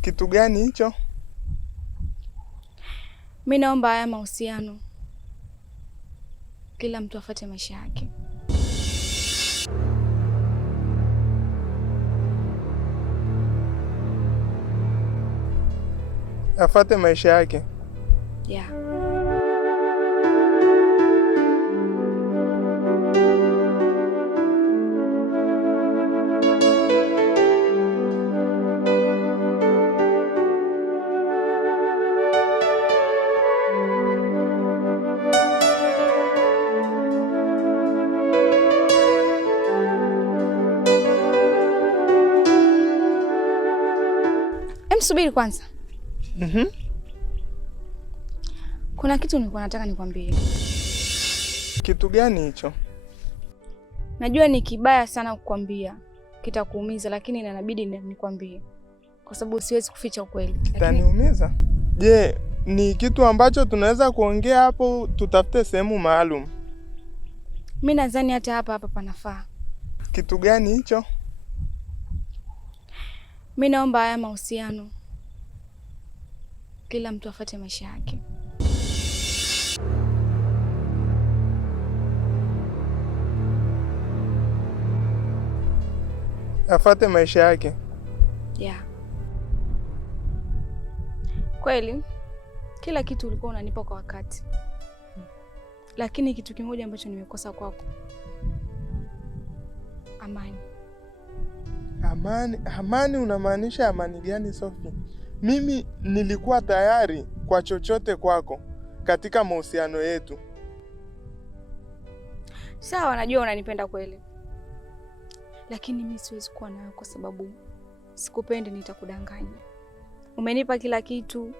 Kitu gani hicho? Mimi naomba haya mahusiano kila mtu afuate maisha yake. Afuate maisha yake? Yeah. Subiri kwanza. Kuna kitu nilikuwa nataka nikwambie. Kitu gani hicho? Najua ni kibaya sana kukwambia, kitakuumiza, lakini inabidi nikwambie kwa sababu siwezi kuficha ukweli. Kitaniumiza? Je, ni kitu ambacho tunaweza kuongea hapo, tutafute sehemu maalum? Mimi nadhani hata hapa panafaa. Kitu gani hicho? Mimi naomba haya mahusiano kila mtu afuate maisha yake. Afuate maisha yake? Yeah. Kweli kila kitu ulikuwa unanipa kwa wakati, lakini kitu kimoja ambacho nimekosa kwako, amani. Amani? Unamaanisha amani gani Sophie? Mimi nilikuwa tayari kwa chochote kwako katika mahusiano yetu. Sawa, najua unanipenda kweli, lakini mimi siwezi kuwa nawe kwa sababu sikupendi, nitakudanganya. Umenipa kila kitu,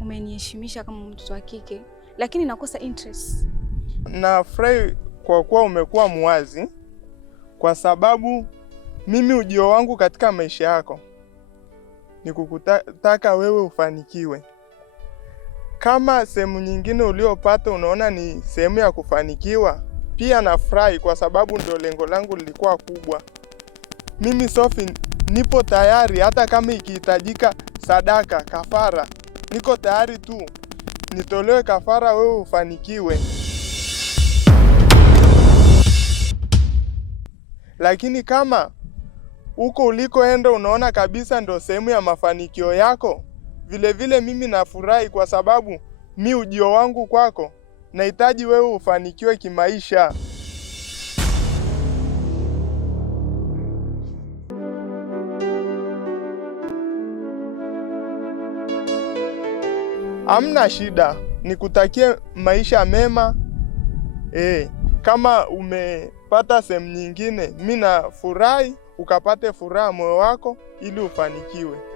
umeniheshimisha kama mtoto wa kike, lakini nakosa interest. Nafurahi kwa kuwa umekuwa muwazi, kwa sababu mimi ujio wangu katika maisha yako ni kukutaka wewe ufanikiwe. Kama sehemu nyingine uliopata unaona ni sehemu ya kufanikiwa, pia nafurahi kwa sababu ndio lengo langu lilikuwa kubwa. Mimi Sophie nipo tayari, hata kama ikihitajika sadaka, kafara, niko tayari tu nitolewe kafara wewe ufanikiwe. Lakini kama huko ulikoenda unaona kabisa ndo sehemu ya mafanikio yako, vile mimi nafurahi kwa sababu mi ujio wangu kwako nahitaji wewe ufanikiwe kimaisha. Hamna shida, nikutakie maisha mema. Kama umepata sehemu nyingine, mimi nafurahi ukapate furaha moyo wako ili ufanikiwe.